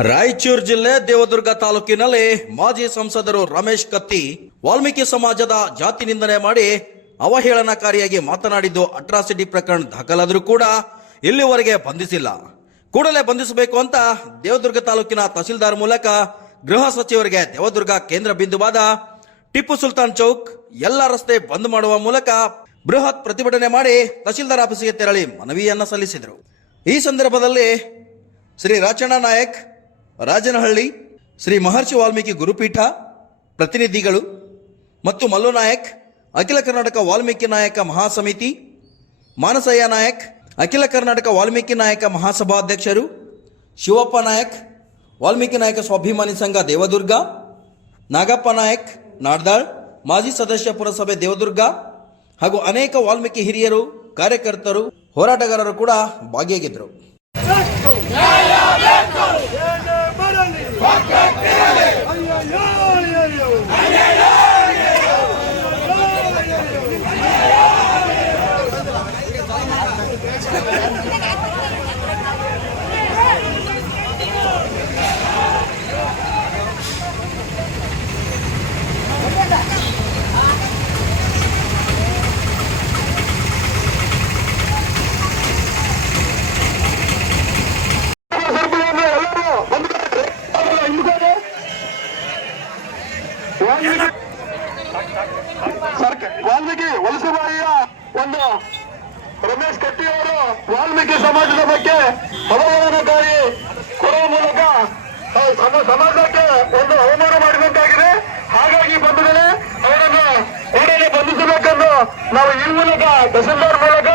ರಾಯಚೂರು ಜಿಲ್ಲೆ ದೇವದುರ್ಗ ತಾಲೂಕಿನಲ್ಲಿ ಮಾಜಿ ಸಂಸದರು ರಮೇಶ್ ಕತ್ತಿ ವಾಲ್ಮೀಕಿ ಸಮಾಜದ ಜಾತಿ ನಿಂದನೆ ಮಾಡಿ ಅವಹೇಳನಕಾರಿಯಾಗಿ ಮಾತನಾಡಿದ್ದು ಅಟ್ರಾಸಿಟಿ ಪ್ರಕರಣ ದಾಖಲಾದರೂ ಕೂಡ ಇಲ್ಲಿವರೆಗೆ ಬಂಧಿಸಿಲ್ಲ. ಕೂಡಲೇ ಬಂಧಿಸಬೇಕು ಅಂತ ದೇವದುರ್ಗ ತಾಲೂಕಿನ ತಹಸೀಲ್ದಾರ್ ಮೂಲಕ ಗೃಹ ಸಚಿವರಿಗೆ ದೇವದುರ್ಗ ಕೇಂದ್ರ ಬಿಂದುವಾದ ಟಿಪ್ಪು ಸುಲ್ತಾನ್ ಚೌಕ್ ಎಲ್ಲ ರಸ್ತೆ ಬಂದ್ ಮಾಡುವ ಮೂಲಕ ಬೃಹತ್ ಪ್ರತಿಭಟನೆ ಮಾಡಿ ತಹಸೀಲ್ದಾರ್ ಆಫೀಸಿಗೆ ತೆರಳಿ ಮನವಿಯನ್ನ ಸಲ್ಲಿಸಿದರು. ಈ ಸಂದರ್ಭದಲ್ಲಿ ಶ್ರೀ ರಾಚಣ್ಣ ನಾಯಕ್, ರಾಜನಹಳ್ಳಿ, ಶ್ರೀ ಮಹರ್ಷಿ ವಾಲ್ಮೀಕಿ ಗುರುಪೀಠ ಪ್ರತಿನಿಧಿಗಳು ಮತ್ತು ಮಲ್ಲು ನಾಯಕ್, ಅಖಿಲ ಕರ್ನಾಟಕ ವಾಲ್ಮೀಕಿ ನಾಯಕ ಮಹಾಸಮಿತಿ, ಮಾನಸಯ್ಯ ನಾಯಕ್, ಅಖಿಲ ಕರ್ನಾಟಕ ವಾಲ್ಮೀಕಿ ನಾಯಕ ಮಹಾಸಭಾಧ್ಯಕ್ಷರು, ಶಿವಪ್ಪ ನಾಯಕ್, ವಾಲ್ಮೀಕಿ ನಾಯಕ ಸ್ವಾಭಿಮಾನಿ ಸಂಘ ದೇವದುರ್ಗ, ನಾಗಪ್ಪ ನಾಯಕ್ ನಾಡ್ದಾಳ್, ಮಾಜಿ ಸದಸ್ಯ ಪುರಸಭೆ ದೇವದುರ್ಗ ಹಾಗೂ ಅನೇಕ ವಾಲ್ಮೀಕಿ ಹಿರಿಯರು, ಕಾರ್ಯಕರ್ತರು, ಹೋರಾಟಗಾರರು ಕೂಡ ಭಾಗಿಯಾಗಿದ್ದರು. ವಾಲ್ಮೀಕಿ ವಲಸೆಬಾಯಿಯ ಒಂದು ರಮೇಶ್ ಕತ್ತಿ ಅವರು ವಾಲ್ಮೀಕಿ ಸಮಾಜದ ಬಗ್ಗೆ ಅವಮಾನಕಾರಿ ಕೊಡುವ ಮೂಲಕ ಸಮಾಜಕ್ಕೆ ಒಂದು ಅವಮಾನ ಮಾಡಿದಂತಾಗಿದೆ. ಹಾಗಾಗಿ ಬಂಧುಗಳೇ, ಅವರನ್ನು ಕೂಡಲೇ ಬಂಧಿಸಬೇಕೆಂದು ನಾವು ಈ ಮೂಲಕ ತಹಸೀಲ್ದಾರ್ ಮೂಲಕ